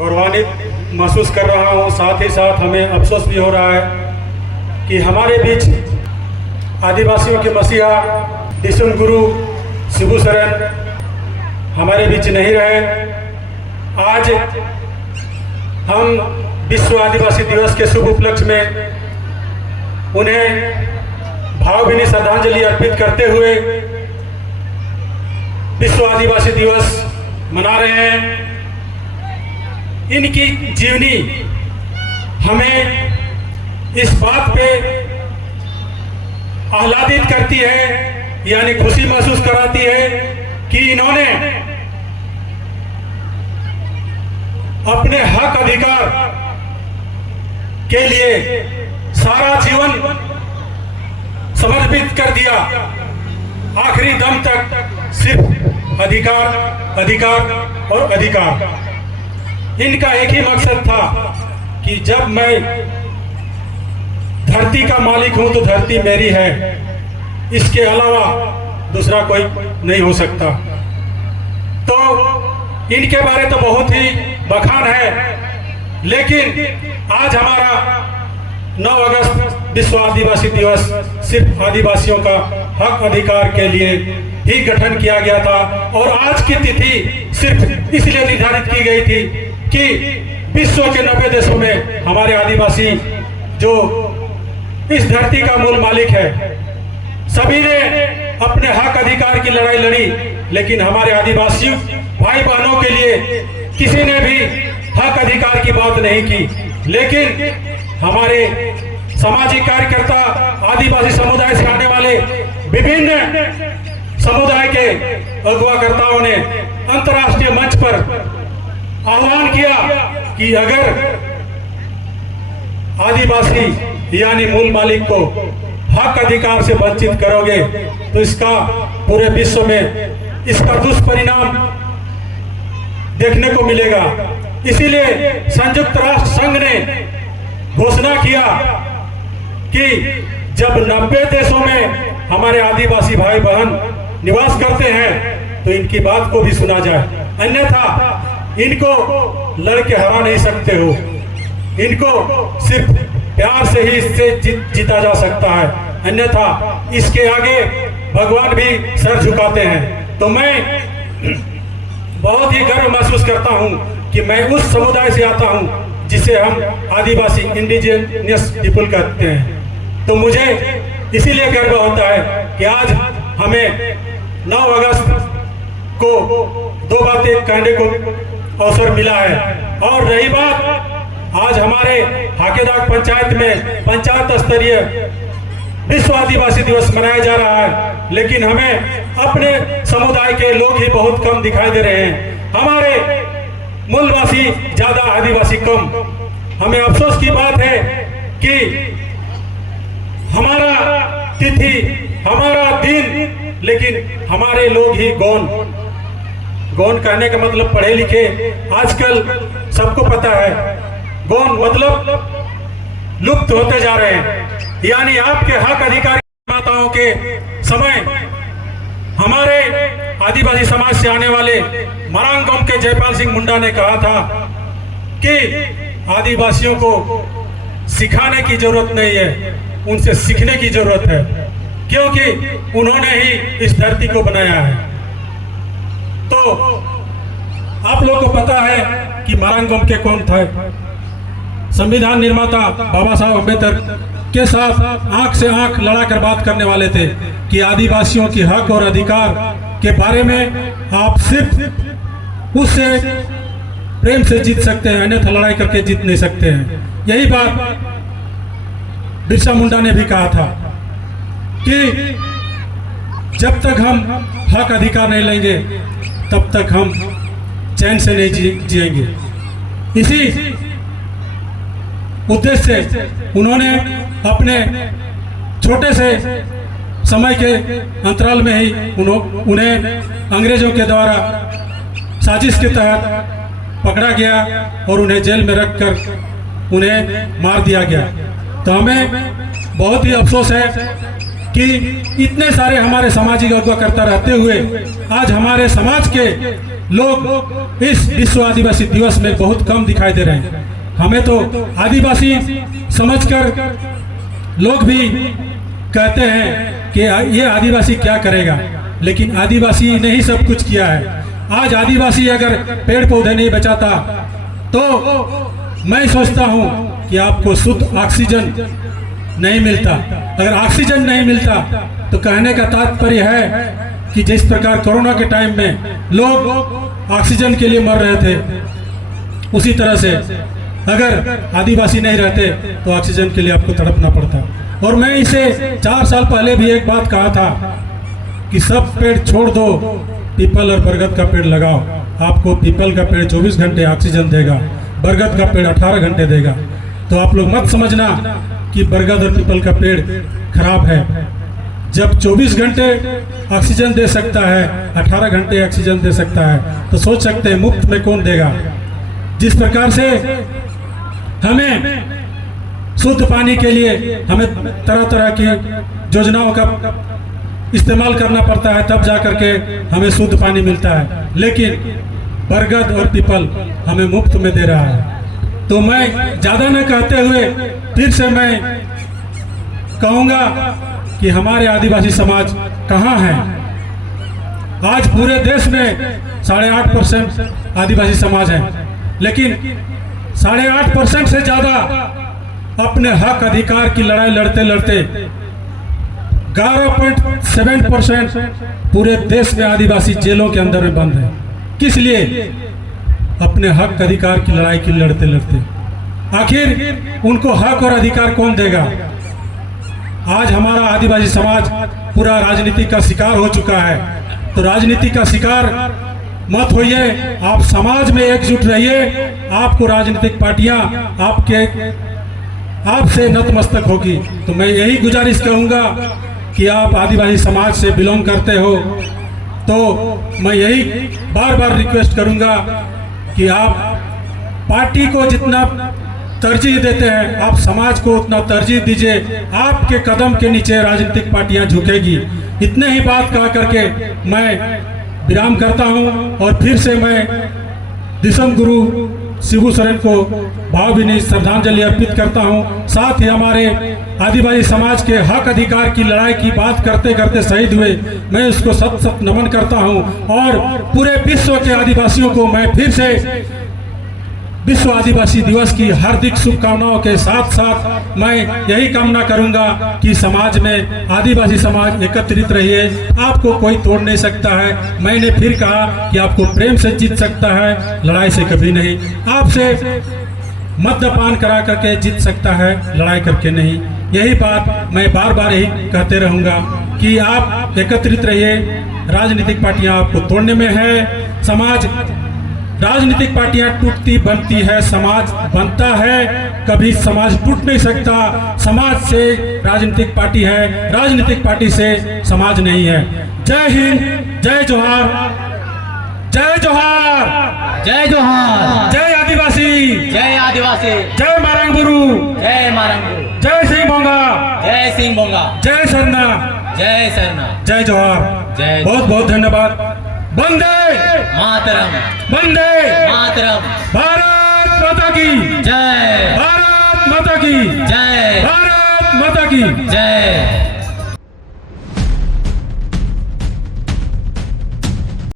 गौरवान्वित महसूस कर रहा हूँ। साथ ही साथ हमें अफसोस भी हो रहा है कि हमारे बीच आदिवासियों के मसीहा दिसुन गुरु शिबू सरन हमारे बीच नहीं रहे। आज हम विश्व आदिवासी दिवस के शुभ उपलक्ष्य में उन्हें भावभीनी श्रद्धांजलि अर्पित करते हुए विश्व आदिवासी दिवस मना रहे हैं। इनकी जीवनी हमें इस बात पे आह्लादित करती है, यानी खुशी महसूस कराती है कि इन्होंने अपने हक अधिकार के लिए सारा जीवन समर्पित कर दिया। आखिरी दम तक सिर्फ अधिकार, अधिकार और अधिकार। इनका एक ही मकसद था कि जब मैं धरती का मालिक हूं तो धरती मेरी है, इसके अलावा दूसरा कोई नहीं हो सकता। तो इनके बारे तो बहुत ही बखान है, लेकिन आज हमारा 9 अगस्त विश्व आदिवासी दिवस सिर्फ आदिवासियों का हक अधिकार के लिए ही गठन किया गया था। और आज की तिथि सिर्फ इसलिए निर्धारित की गई थी कि विश्व के 90 देशों में हमारे आदिवासी जो इस धरती का मूल मालिक है, सभी ने अपने हक अधिकार की लड़ाई लड़ी, लेकिन हमारे आदिवासी भाई बहनों के लिए किसी ने भी हक अधिकार की बात नहीं की। लेकिन हमारे सामाजिक कार्यकर्ता, आदिवासी समुदाय से आने वाले विभिन्न समुदाय के अगुवाकर्ताओं ने अंतर्राष्ट्रीय मंच पर आह्वान किया कि अगर आदिवासी यानी मूल मालिक को हक अधिकार से वंचित करोगे तो इसका पूरे विश्व में इसका दुष्परिणाम देखने को मिलेगा। इसीलिए संयुक्त राष्ट्र संघ ने घोषणा किया कि जब 90 देशों में हमारे आदिवासी भाई बहन निवास करते हैं तो इनकी बात को भी सुना जाए, अन्यथा इनको लड़के हरा नहीं सकते हो। इनको सिर्फ प्यार से ही इससे जीता जा सकता है, अन्यथा इसके आगे भगवान भी सर झुकाते हैं। तो मैं बहुत ही गर्व महसूस करता हूं कि मैं उस समुदाय से आता हूं जिसे हम आदिवासी इंडिजिनियस पीपल कहते हैं। तो मुझे इसीलिए गर्व होता है कि आज हमें 9 अगस्त को 2 बातें कहने को अवसर मिला है। और रही बात, आज हमारे हाकेदाग पंचायत में पंचायत स्तरीय विश्व आदिवासी दिवस मनाया जा रहा है, लेकिन हमें अपने समुदाय के लोग ही बहुत कम दिखाई दे रहे हैं। हमारे मूलवासी ज्यादा, आदिवासी कम। हमें अफसोस की बात है कि हमारा तिथि, हमारा दिन, लेकिन हमारे लोग ही गौन। गौन कहने का मतलब पढ़े लिखे आजकल सबको पता है, गौन मतलब लुप्त होते जा रहे हैं। यानी आपके हक अधिकार माताओं के समय हमारे आदिवासी समाज से आने वाले मरांग गांव के जयपाल सिंह मुंडा ने कहा था कि आदिवासियों को सिखाने की जरूरत नहीं है, उनसे सीखने की जरूरत है, क्योंकि उन्होंने ही इस धरती को बनाया है। तो आप लोगों को पता है कि मरांग गांव के कौन थे? संविधान निर्माता बाबा साहब अम्बेडकर के साथ आंख से आंख लड़ाकर बात करने वाले थे कि आदिवासियों की हक और अधिकार के बारे में आप सिर्फ उससे प्रेम से जीत सकते हैं, अन्यथा लड़ाई करके जीत नहीं सकते हैं। यही बात बिरसा मुंडा ने भी कहा था कि जब तक हम हक अधिकार नहीं लेंगे तब तक हम चैन से नहीं जिएंगे। इसी उद्देश्य से उन्होंने अपने छोटे से समय के अंतराल में ही उन्हें अंग्रेजों के द्वारा साजिश के तहत पकड़ा गया और उन्हें जेल में रखकर उन्हें मार दिया गया। तो हमें बहुत ही अफसोस है कि इतने सारे हमारे सामाजिक अगुवाकर्ता रहते हुए आज हमारे समाज के लोग इस विश्व आदिवासी दिवस में बहुत कम दिखाई दे रहे हैं। हमें तो आदिवासी समझकर लोग भी कहते हैं कि ये आदिवासी क्या करेगा, लेकिन आदिवासी ने ही सब कुछ किया है। आज आदिवासी अगर पेड़ पौधे नहीं बचाता तो मैं सोचता हूँ कि आपको शुद्ध ऑक्सीजन नहीं मिलता। अगर ऑक्सीजन नहीं मिलता तो कहने का तात्पर्य है कि जिस प्रकार कोरोना के टाइम में लोग ऑक्सीजन के लिए मर रहे थे, उसी तरह से अगर आदिवासी नहीं रहते तो ऑक्सीजन के लिए आपको तड़पना पड़ता। और मैं इसे 4 साल पहले भी एक बात कहा था कि सब पेड़ छोड़ दो, पीपल और बरगद का पेड़ लगाओ। आपको पीपल का पेड़ 24 घंटे ऑक्सीजन देगा, बरगद का पेड़ 18 घंटे देगा। तो आप लोग मत समझना कि बरगद और पीपल का पेड़ खराब है। जब 24 घंटे ऑक्सीजन दे सकता है, 18 घंटे ऑक्सीजन दे सकता है, तो सोच सकते हैं मुफ्त में कौन देगा। जिस प्रकार से हमें शुद्ध पानी के लिए हमें तरह तरह की योजनाओं का इस्तेमाल करना पड़ता है, तब जाकर के हमें शुद्ध पानी मिलता है, लेकिन बरगद और पीपल हमें मुफ्त में दे रहा है। तो मैं ज़्यादा न कहते हुए फिर से मैं कहूँगा कि हमारे आदिवासी समाज कहाँ हैं। आज पूरे देश में 8.5% आदिवासी समाज है, लेकिन 8.5% से ज़्यादा अपने हक अधिकार की लड़ाई लड़ते लड़ते 11.7% पूरे देश में आदिवासी जेलों के अंदर में बंद है। किस लिए? अपने हक अधिकार की लड़ाई की लड़ते लड़ते। आखिर उनको हक और अधिकार कौन देगा? आज हमारा आदिवासी समाज पूरा राजनीति का शिकार हो चुका है। तो राजनीति का शिकार मत होइए, आप समाज में एकजुट रहिए। आपको राजनीतिक पार्टियां आपसे नतमस्तक होगी। तो मैं यही गुजारिश करूंगा कि आप आदिवासी समाज से बिलोंग करते हो तो मैं यही बार बार रिक्वेस्ट करूंगा कि आप पार्टी को जितना तरजीह देते हैं, आप समाज को उतना तरजीह दीजिए। आपके कदम के नीचे राजनीतिक पार्टियां झुकेगी। इतने ही बात कह करके मैं विराम करता हूं और फिर से मैं दिसम गुरु शिबू सोरेन को भावभीनी श्रद्धांजलि अर्पित करता हूं। साथ ही हमारे आदिवासी समाज के हक अधिकार की लड़ाई की बात करते करते शहीद हुए, मैं उसको सत सत नमन करता हूं। और पूरे विश्व के आदिवासियों को मैं फिर से विश्व आदिवासी दिवस की हार्दिक शुभकामनाओं के साथ साथ मैं यही कामना करूंगा कि समाज में आदिवासी समाज एकत्रित रहिए। आपको कोई तोड़ नहीं सकता है। मैंने फिर कहा कि आपको प्रेम से जीत सकता है, लड़ाई से कभी नहीं। आपसे मद्यपान करा करके जीत सकता है, लड़ाई करके नहीं। यही बात मैं बार बार यही कहते रहूंगा कि आप एकत्रित रहिए। राजनीतिक पार्टियां आपको तोड़ने में है। समाज, राजनीतिक पार्टियां टूटती बनती है, समाज बनता है। कभी समाज टूट नहीं सकता। समाज से राजनीतिक पार्टी है, राजनीतिक पार्टी से समाज नहीं है। जय हिंद, जय जोहार, जय जोहार, जय जोहार, जय आदिवासी, जय आदिवासी, जय मारंगबुरु, जय मारंगबुरु, जय सिंह बोंगा, जय सिंह बोंगा, जय सरना, जय सरना, जय जोहार। जय बहुत बहुत धन्यवाद। वंदे मातरम, वंदे मातरम, भारत माता की जय, भारत माता की जय, भारत माता की जय।